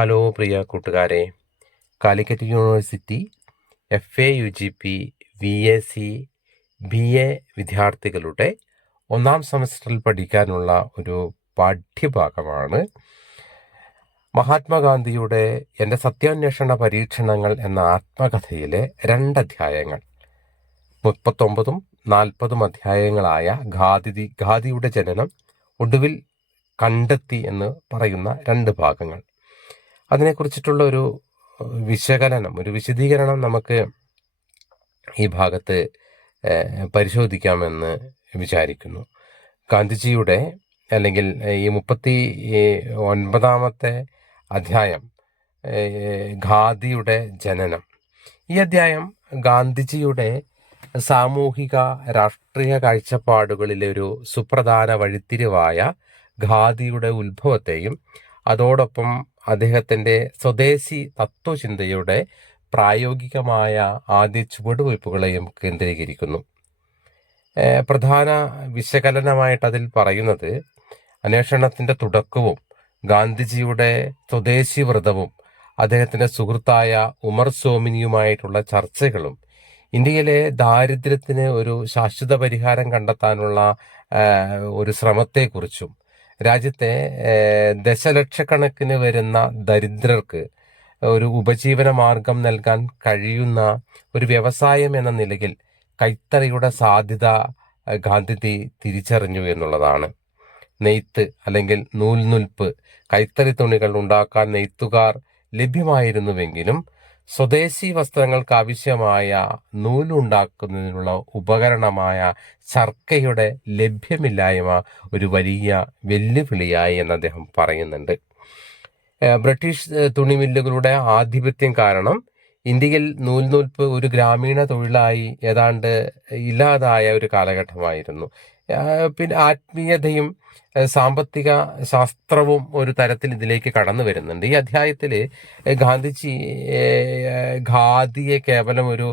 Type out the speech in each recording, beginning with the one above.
Hello പ്രിയ കൂട്ടുകാരെ. Calicut University F A U G P V A C B A വിദ്യാർത്ഥികളുടെ ഒന്നാം സെമസ്റ്ററിൽ പഠിക്കാനുള്ള ഒരു പാഠ്യഭാഗമാണ്. മഹാത്മാഗാന്ധിയുടെ എന്റെ സത്യാന്വേഷണ പരീക്ഷണങ്ങൾ എന്ന ആത്മകഥയിലെ രണ്ട് അധ്യായങ്ങൾ മുപ്പത്തൊമ്പതും നാൽപ്പതും അധ്യായങ്ങളായ ഖാദി ഖാദിയുടെ ജനനം ഒടുവിൽ കണ്ടെത്തി എന്ന് പറയുന്ന രണ്ട് ഭാഗങ്ങൾ. അതിനെക്കുറിച്ചിട്ടുള്ള ഒരു വിശകലനം ഒരു വിശദീകരണം നമുക്ക് ഈ ഭാഗത്ത് പരിശോധിക്കാമെന്ന് വിചാരിക്കുന്നു. ഗാന്ധിജിയുടെ അല്ലെങ്കിൽ ഈ മുപ്പത്തി ഒൻപതാമത്തെ അധ്യായം ഖാദിയുടെ ജനനം. ഈ അധ്യായം ഗാന്ധിജിയുടെ സാമൂഹിക രാഷ്ട്രീയ കാഴ്ചപ്പാടുകളിലെ ഒരു സുപ്രധാന വഴിത്തിരിവായ ഖാദിയുടെ ഉത്ഭവത്തെയും അതോടൊപ്പം അദ്ദേഹത്തിന്റെ സ്വദേശി തത്വചിന്തയുടെ പ്രായോഗികമായ ആദ്യ ചുവടുവയ്പ്പുകളെയും കേന്ദ്രീകരിക്കുന്നു. പ്രധാന വിശകലനമായിട്ട് അതിൽ പറയുന്നത് അന്വേഷണത്തിന്റെ തുടക്കവും ഗാന്ധിജിയുടെ സ്വദേശി വ്രതവും അദ്ദേഹത്തിന്റെ സുഹൃത്തായ ഉമർ സോമിനിയുമായിട്ടുള്ള ചർച്ചകളും ഇന്ത്യയിലെ ദാരിദ്ര്യത്തിന് ഒരു ശാശ്വത പരിഹാരം കണ്ടെത്താനുള്ള ഒരു ശ്രമത്തെക്കുറിച്ചും രാജ്യത്തെ ദശലക്ഷക്കണക്കിന് വരുന്ന ദരിദ്രർക്ക് ഒരു ഉപജീവന മാർഗം നൽകാൻ കഴിയുന്ന ഒരു വ്യവസായം എന്ന നിലയിൽ കൈത്തറിയുടെ സാധ്യത ഗാന്ധിജി തിരിച്ചറിഞ്ഞു എന്നുള്ളതാണ്. നെയ്ത്ത് അല്ലെങ്കിൽ നൂൽ നൂൽപ്പ് കൈത്തറി തുണികൾ ഉണ്ടാക്കാൻ നെയ്ത്തുകാർ ലഭ്യമായിരുന്നുവെങ്കിലും സ്വദേശി വസ്ത്രങ്ങൾക്ക് ആവശ്യമായ നൂലുണ്ടാക്കുന്നതിനുള്ള ഉപകരണമായ ചർക്കയുടെ ലഭ്യമില്ലായ്മ ഒരു വലിയ വെല്ലുവിളിയായി എന്ന് അദ്ദേഹം പറയുന്നുണ്ട്. ബ്രിട്ടീഷ് തുണിമില്ലുകളുടെ ആധിപത്യം കാരണം ഇന്ത്യയിൽ നൂൽനൂൽപ്പ് ഒരു ഗ്രാമീണ തൊഴിലായി ഏതാണ്ട് ഇല്ലാതായ ഒരു കാലഘട്ടമായിരുന്നു. പിന്നെ ആത്മീയതയും സാമ്പത്തിക ശാസ്ത്രവും ഒരു തരത്തിൽ ഇതിലേക്ക് കടന്നു വരുന്നുണ്ട്. ഈ അധ്യായത്തിൽ ഗാന്ധിജി ഖാദിയെ കേവലം ഒരു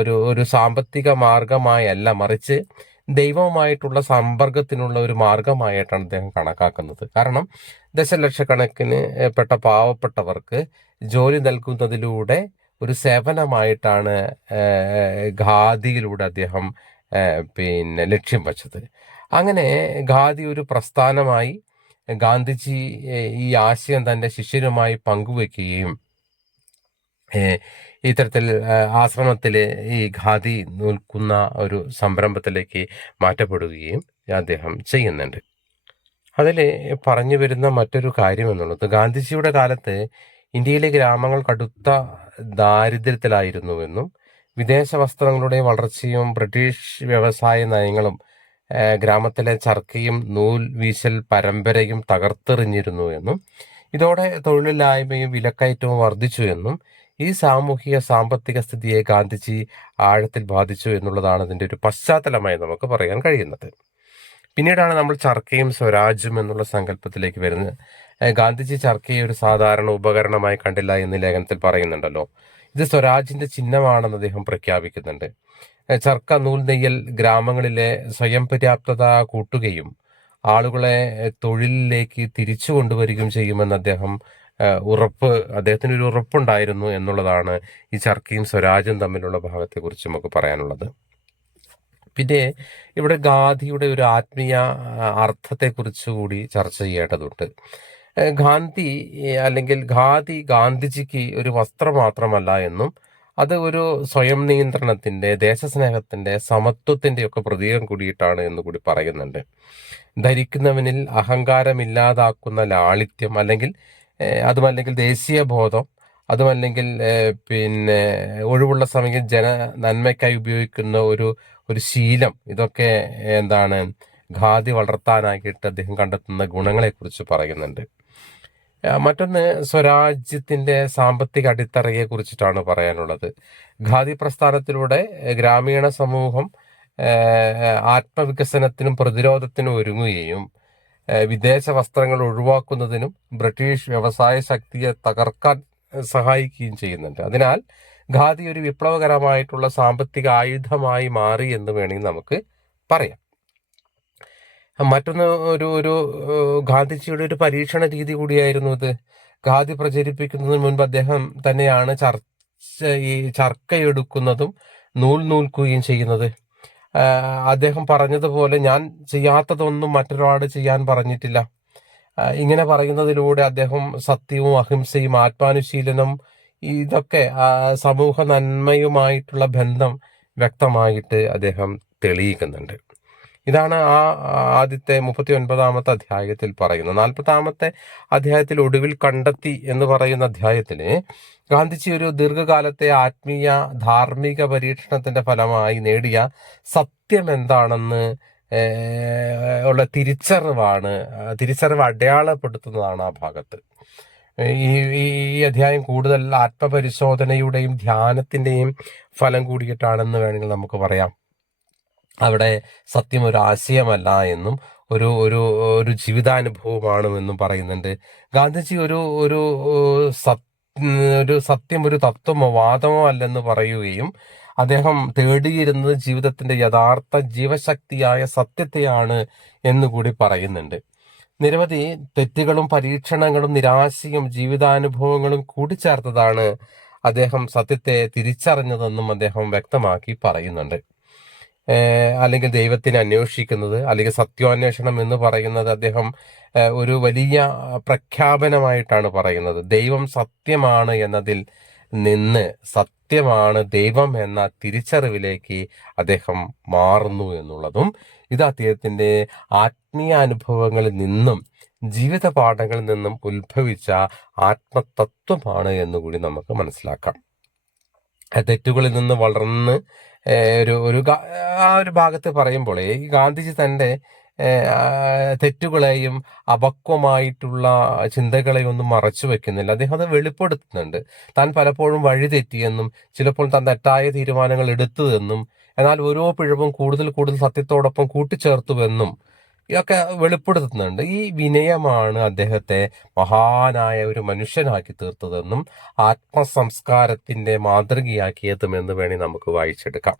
ഒരു ഒരു സാമ്പത്തിക മാർഗമായല്ല മറിച്ച് ദൈവവുമായിട്ടുള്ള സമ്പർക്കത്തിനുള്ള ഒരു മാർഗമായിട്ടാണ് അദ്ദേഹം കണക്കാക്കുന്നത്. കാരണം ദശലക്ഷക്കണക്കിന് പെട്ട പാവപ്പെട്ടവർക്ക് ജോലി നൽകുന്നതിലൂടെ ഒരു സേവനമായിട്ടാണ് ഖാദിയിലൂടെ അദ്ദേഹം പിന്നെ ലക്ഷ്യം വച്ചത്. അങ്ങനെ ഖാദി ഒരു പ്രസ്ഥാനമായി ഗാന്ധിജി ഈ ആശയം തന്റെ ശിഷ്യരുമായി പങ്കുവെക്കുകയും ഇത്തരത്തിൽ ആശ്രമത്തിൽ ഈ ഖാദി നിൽക്കുന്ന ഒരു സംരംഭത്തിലേക്ക് മാറ്റപ്പെടുകയും അദ്ദേഹം ചെയ്യുന്നുണ്ട്. അതിൽ പറഞ്ഞു വരുന്ന മറ്റൊരു കാര്യം എന്നുള്ളത് ഗാന്ധിജിയുടെ കാലത്ത് ഇന്ത്യയിലെ ഗ്രാമങ്ങൾ കടുത്ത ദാരിദ്ര്യത്തിലായിരുന്നുവെന്നും വിദേശ വസ്ത്രങ്ങളുടെ വളർച്ചയും ബ്രിട്ടീഷ് വ്യവസായ നയങ്ങളും ഗ്രാമത്തിലെ ചർക്കയും നൂൽ വീശൽ പരമ്പരയും തകർത്തെറിഞ്ഞിരുന്നു എന്നും ഇതോടെ തൊഴിലില്ലായ്മയും വിലക്കയറ്റവും വർദ്ധിച്ചു എന്നും ഈ സാമൂഹിക സാമ്പത്തിക സ്ഥിതിയെ ഗാന്ധിജി ആഴത്തിൽ ബാധിച്ചു എന്നുള്ളതാണ് ഇതിന്റെ ഒരു പശ്ചാത്തലമായി നമുക്ക് പറയാൻ കഴിയുന്നത്. പിന്നീടാണ് നമ്മൾ ചർക്കയും സ്വരാജ്യം എന്നുള്ള സങ്കല്പത്തിലേക്ക് വരുന്നത്. ഗാന്ധിജി ചർക്കയെ ഒരു സാധാരണ ഉപകരണമായി കണ്ടില്ല എന്ന് ലേഖനത്തിൽ പറയുന്നുണ്ടല്ലോ. ഇത് സ്വരാജിന്റെ ചിഹ്നമാണെന്ന് അദ്ദേഹം പ്രഖ്യാപിക്കുന്നുണ്ട്. ചർക്ക നൂൽ നെയ്യൽ ഗ്രാമങ്ങളിലെ സ്വയം പര്യാപ്തത കൂട്ടുകയും ആളുകളെ തൊഴിലിലേക്ക് തിരിച്ചു കൊണ്ടുവരികയും ചെയ്യുമെന്ന് അദ്ദേഹം ഉറപ്പ് അദ്ദേഹത്തിന് ഒരു ഉറപ്പുണ്ടായിരുന്നു എന്നുള്ളതാണ് ഈ ചർക്കയും സ്വരാജും തമ്മിലുള്ള ഭാഗത്തെക്കുറിച്ച് നമുക്ക് പറയാനുള്ളത്. പിന്നെ ഇവിടെ ഗാന്ധിയുടെ ഒരു ആത്മീയ അർത്ഥത്തെക്കുറിച്ച് കൂടി ചർച്ച ചെയ്യേണ്ടതുണ്ട്. ഗാന്ധി അല്ലെങ്കിൽ ഖാദി ഗാന്ധിജിക്ക് ഒരു വസ്ത്രം മാത്രമല്ല എന്നും അത് ഒരു സ്വയം നിയന്ത്രണത്തിന്റെ ദേശസ്നേഹത്തിന്റെ സമത്വത്തിന്റെ ഒക്കെ പ്രതീകം കൂടിയിട്ടാണ് എന്ന് കൂടി പറയുന്നുണ്ട്. ധരിക്കുന്നവനിൽ അഹങ്കാരമില്ലാതാക്കുന്ന ലാളിത്യം അല്ലെങ്കിൽ അതുമല്ലെങ്കിൽ ദേശീയ ബോധം അതുമല്ലെങ്കിൽ പിന്നെ ഒഴിവുള്ള സമയം ജന നന്മയ്ക്കായി ഉപയോഗിക്കുന്ന ഒരു ഒരു ശീലം. ഇതൊക്കെ എന്താണ് ഖാദി വളർത്താനായിട്ട് അദ്ദേഹം കണ്ടെത്തുന്ന ഗുണങ്ങളെക്കുറിച്ച് പറയുന്നുണ്ട്. മറ്റൊന്ന് സ്വരാജ്യത്തിന്റെ സാമ്പത്തിക അടിത്തറയെ കുറിച്ചിട്ടാണ് പറയാനുള്ളത്. ഖാദി പ്രസ്ഥാനത്തിലൂടെ ഗ്രാമീണ സമൂഹം ആത്മവികസനത്തിനും പ്രതിരോധത്തിനും ഒരുങ്ങുകയും വിദേശ വസ്ത്രങ്ങൾ ഒഴിവാക്കുന്നതിനും ബ്രിട്ടീഷ് വ്യവസായ ശക്തിയെ തകർക്കാൻ സഹായിക്കുകയും ചെയ്യുന്നുണ്ട്. അതിനാൽ ഖാദി ഒരു വിപ്ലവകരമായിട്ടുള്ള സാമ്പത്തിക ആയുധമായി മാറി എന്ന് വേണമെങ്കിൽ നമുക്ക് പറയാം. മറ്റൊന്ന് ഒരു ഒരു ഗാന്ധിജിയുടെ ഒരു പരീക്ഷണ രീതി കൂടിയായിരുന്നു ഇത്. ഖാദി പ്രചരിപ്പിക്കുന്നതിന് മുൻപ് അദ്ദേഹം തന്നെയാണ് ചർച്ച ഈ ചർക്കയെടുക്കുന്നതും നൂൽ നൂൽക്കുകയും ചെയ്യുന്നത്. അദ്ദേഹം പറഞ്ഞതുപോലെ ഞാൻ ചെയ്യാത്തതൊന്നും മറ്റൊരാട് ചെയ്യാൻ പറഞ്ഞിട്ടില്ല. ഇങ്ങനെ പറയുന്നതിലൂടെ അദ്ദേഹം സത്യവും അഹിംസയും ആത്മാനുശീലനം ഇതൊക്കെ സമൂഹ നന്മയുമായിട്ടുള്ള ബന്ധം വ്യക്തമായിട്ട് അദ്ദേഹം തെളിയിക്കുന്നുണ്ട്. ഇതാണ് ആ ആദ്യത്തെ മുപ്പത്തി ഒൻപതാമത്തെ അധ്യായത്തിൽ പറയുന്നത് നാൽപ്പത്താമത്തെ അധ്യായത്തിൽ ഒടുവിൽ കണ്ടെത്തി എന്ന് പറയുന്ന അധ്യായത്തിന് ഗാന്ധിജി ഒരു ദീർഘകാലത്തെ ആത്മീയ ധാർമ്മിക പരീക്ഷണത്തിന്റെ ഫലമായി നേടിയ സത്യം എന്താണെന്ന് ഉള്ള തിരിച്ചറിവാണ് തിരിച്ചറിവ് അടയാളപ്പെടുത്തുന്നതാണ് ആ ഭാഗത്ത്. ഈ ഈ അധ്യായം കൂടുതൽ ആത്മപരിശോധനയുടെയും ധ്യാനത്തിന്റെയും ഫലം കൂടിയിട്ടാണെന്ന് വേണമെങ്കിൽ നമുക്ക് പറയാം. അവിടെ സത്യം ഒരു ആശയമല്ല എന്നും ഒരു ഒരു ഒരു ജീവിതാനുഭവമാണ് എന്നും പറയുന്നുണ്ട്. ഗാന്ധിജി ഒരു ഒരു ഒരു സത്യം ഒരു തത്വമോ വാദമോ അല്ലെന്ന് പറയുകയും അദ്ദേഹം തേടിയിരുന്നത് ജീവിതത്തിന്റെ യഥാർത്ഥ ജീവശക്തിയായ സത്യത്തെയാണ് എന്നുകൂടി പറയുന്നുണ്ട്. നിരവധി തെറ്റുകളും പരീക്ഷണങ്ങളും നിരാശയും ജീവിതാനുഭവങ്ങളും കൂടിച്ചേർത്തതാണ് അദ്ദേഹം സത്യത്തെ തിരിച്ചറിഞ്ഞതെന്നും അദ്ദേഹം വ്യക്തമാക്കി പറയുന്നുണ്ട്. അല്ലെങ്കിൽ ദൈവത്തിനെ അന്വേഷിക്കുന്നത് അല്ലെങ്കിൽ സത്യാന്വേഷണം എന്ന് പറയുന്നത് അദ്ദേഹം ഒരു വലിയ പ്രഖ്യാപനമായിട്ടാണ് പറയുന്നത്. ദൈവം സത്യമാണ് എന്നതിൽ നിന്ന് സത്യമാണ് ദൈവം എന്ന തിരിച്ചറിവിലേക്ക് അദ്ദേഹം മാറുന്നു എന്നുള്ളതും ഇത് അദ്ദേഹത്തിന്റെ ആത്മീയ അനുഭവങ്ങളിൽ നിന്നും ജീവിത പാഠങ്ങളിൽ നിന്നും ഉത്ഭവിച്ച ആത്മതത്വമാണ് എന്നുകൂടി നമുക്ക് മനസ്സിലാക്കാം. തെറ്റുകളിൽ നിന്ന് വളർന്ന് ഒരു ഒരു ആ ഒരു ഭാഗത്ത് പറയുമ്പോൾ ഈ ഗാന്ധിജി ആ, തെറ്റുകളെയും അപക്വമായിട്ടുള്ള ചിന്തകളെയും ഒന്നും മറച്ചു വെക്കുന്നില്ല. അദ്ദേഹം അത് വെളിപ്പെടുത്തുന്നുണ്ട്. താൻ പലപ്പോഴും വഴിതെറ്റിയെന്നും ചിലപ്പോൾ താൻ തെറ്റായ തീരുമാനങ്ങൾ എടുത്തതെന്നും എന്നാൽ ഓരോ പിഴവും കൂടുതൽ കൂടുതൽ സത്യത്തോടൊപ്പം കൂട്ടിച്ചേർത്തുവെന്നും ഇതൊക്കെ വെളിപ്പെടുത്തുന്നുണ്ട്. ഈ വിനയമാണ് അദ്ദേഹത്തെ മഹാനായ ഒരു മനുഷ്യനാക്കി തീർത്തതെന്നും ആത്മസംസ്കാരത്തിന്റെ മാതൃകയാക്കിയതുമെന്ന് വേണി നമുക്ക് വായിച്ചെടുക്കാം.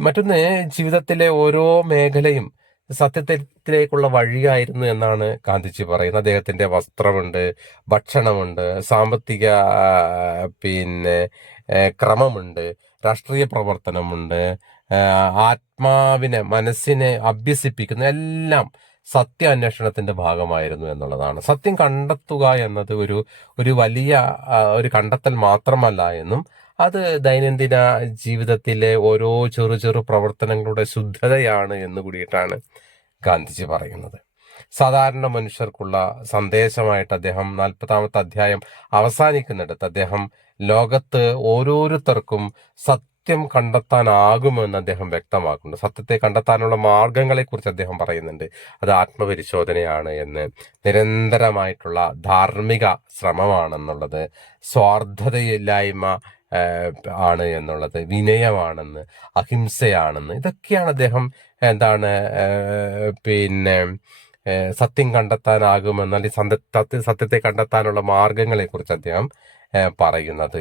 മറ്റൊന്ന് ജീവിതത്തിലെ ഓരോ മേഖലയും സത്യത്തിലേക്കുള്ള വഴിയായിരുന്നു എന്നാണ് ഗാന്ധിജി പറയുന്നത്. അദ്ദേഹത്തിന്റെ വസ്ത്രമുണ്ട് ഭക്ഷണമുണ്ട് സാമ്പത്തിക പിന്നെ ക്രമമുണ്ട് രാഷ്ട്രീയ പ്രവർത്തനമുണ്ട് ആത്മാവിനെ മനസ്സിനെ അഭ്യസിപ്പിക്കുന്ന എല്ലാം സത്യാന്വേഷണത്തിന്റെ ഭാഗമായിരുന്നു എന്നുള്ളതാണ്. സത്യം കണ്ടെത്തുക എന്നത് ഒരു ഒരു വലിയ ഒരു കണ്ടെത്തൽ മാത്രമല്ല എന്നും അത് ദൈനംദിന ജീവിതത്തിലെ ഓരോ ചെറു ചെറു പ്രവർത്തനങ്ങളുടെ ശുദ്ധതയാണ് എന്ന് കൂടിയിട്ടാണ് ഗാന്ധിജി പറയുന്നത്. സാധാരണ മനുഷ്യർക്കുള്ള സന്ദേശമായിട്ട് അദ്ദേഹം നാൽപ്പതാമത്തെ അധ്യായം അവസാനിക്കുന്നിടത്ത് അദ്ദേഹം ലോകത്ത് ഓരോരുത്തർക്കും സത്യം കണ്ടെത്താനാകുമെന്ന് അദ്ദേഹം വ്യക്തമാക്കുന്നു. സത്യത്തെ കണ്ടെത്താനുള്ള മാർഗങ്ങളെ കുറിച്ച് അദ്ദേഹം പറയുന്നുണ്ട്. അത് ആത്മപരിശോധനയാണ് എന്ന്. നിരന്തരമായിട്ടുള്ള ധാർമ്മിക ശ്രമമാണെന്നുള്ളത് സ്വാർത്ഥതയില്ലായ്മ ആണ് എന്നുള്ളത്. വിനയമാണെന്ന് അഹിംസയാണെന്ന്. ഇതൊക്കെയാണ് അദ്ദേഹം എന്താണ് പിന്നെ സത്യം കണ്ടെത്താനാകുമെന്ന് അല്ലെങ്കിൽ സത്യ- സത്യത്തെ കണ്ടെത്താനുള്ള മാർഗങ്ങളെ കുറിച്ച് അദ്ദേഹം പറയുന്നത്